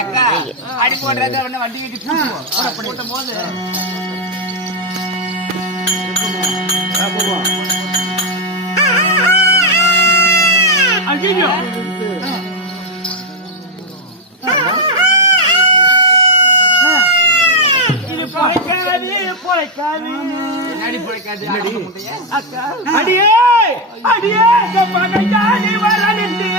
அக்கா அடி போடுறத உடனே வண்டி கட்டி போட்டும் போது ஐயோ இது பொழைக்காது என்னடி பொழைக்காது அக்கா அடியே அடியே பகையாடி வரலிட்டு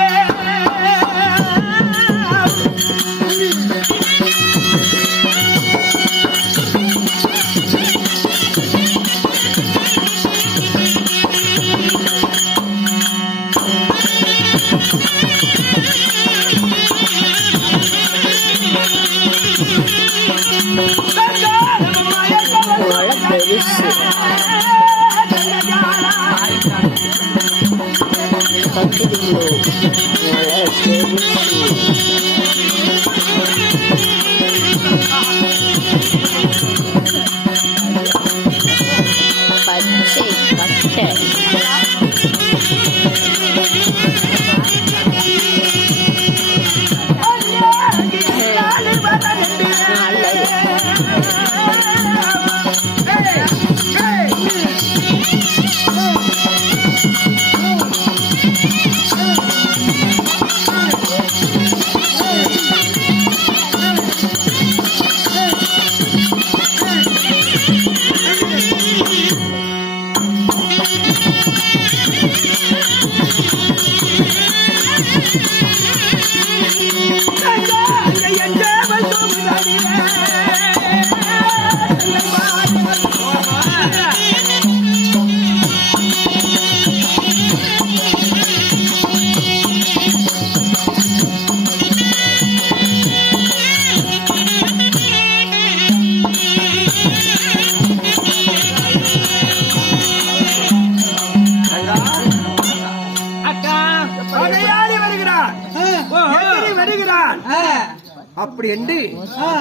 அப்படி என்று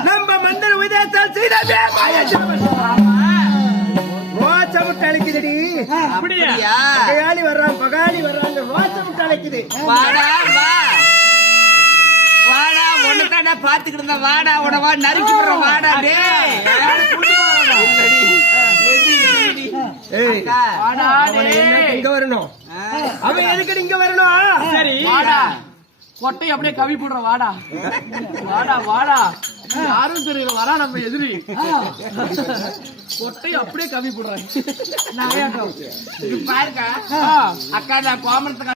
நம்ம மந்திர உதயத்தால் செய்தவே ரோச்சமுட்டு அழைக்குதுடி. பகையாளி வர்றான் பகாளி வர்றாங்க ரோச்சமுட்டு அழைக்குது. வாடா வா வாடா ஒண்ணுதானே பாத்துக்கிட்டு இருந்தா வாடா உடவா நறுக்கி விடுறோம் வாடா டேய் இங்க வரணும் அவன் எதுக்கு இங்க வரணும் சரி வாடா கொட்டை அப்படியே கவி போடுற வாடா வாடா வாடா யாரும் தெரியல வரா நம்ம எதிரி கொட்டை அப்படியே கவி போடுறாங்க பாருக்கா அக்கா நான் கோமரத்துக்கு